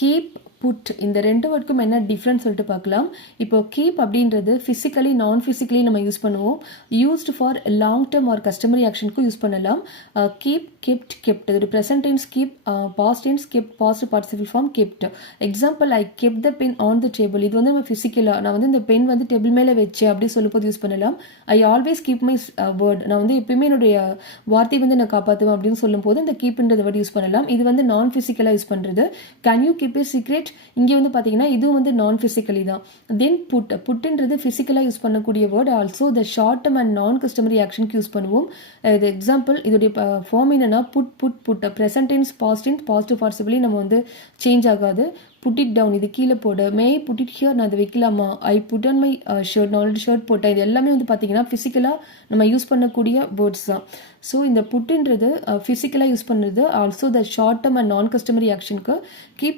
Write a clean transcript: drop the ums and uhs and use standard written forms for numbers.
Keep put இந்த ரெண்டு வேர்டுக்கும் என்ன டிஃப்ரென்ஸ் சொல்லிட்டு பார்க்கலாம். இப்போ கீப் அப்படின்றது ஃபிசிக்கலி நான் ஃபிசிக்கலி நம்ம யூஸ் பண்ணுவோம். Used for long term or customary ஆக்ஷனுக்கும் யூஸ் பண்ணலாம். கீப் கெப்ட் கெப்ட் ஒரு present tense keep, past tense kept, past participle form kept. Example I kept the pen on the table. இது வந்து நம்ம ஃபிசிக்கலாக நான் வந்து இந்த பென் வந்து டேபிள் மேலே வச்சேன் அப்படி சொல்லும்போது யூஸ் பண்ணலாம். I always keep my word. நான் வந்து எப்பயுமே என்னுடைய வார்த்தை வந்து நான் காப்பாற்றுவேன் அப்படின்னு சொல்லும்போது இந்த கீப்ன்றது வேர்டு யூஸ் பண்ணலாம். இது வந்து நான் ஃபிசிக்கலாக யூஸ் பண்ணுறது. Can you keep A secret? இங்கே வந்து பார்த்தீங்கன்னா இதுவும் வந்து நான் ஃபிசிக்கலி தான். தென் புட்ன்றது ஃபிசிக்கலாக யூஸ் பண்ணக்கூடிய word. Also the short term and non customary ஆக்ஷனுக்கு யூஸ் பண்ணுவோம். இது எக்ஸாம்பிள் இதோடைய ஃபார்ம் என்னன்னா put present tense past tense positive participle நம்ம வந்து சேஞ்ச் ஆகாது. புட் இட் டவுன் இது கீழே போடு. மே புட் இட் ஹியர் நான் அதை வைக்கலாமா? I put on my shirt நான் ஆல்ரெடி ஷர்ட் போட்டேன். இது எல்லாமே வந்து பார்த்தீங்கன்னா ஃபிசிக்கலாக நம்ம யூஸ் பண்ணக்கூடிய வேர்ட்ஸ் தான். ஸோ இந்த புட்டுன்றது ஃபிசிக்கலாக யூஸ் பண்ணுறது. Also the short term and non customary ஆக்ஷனுக்கு. Keep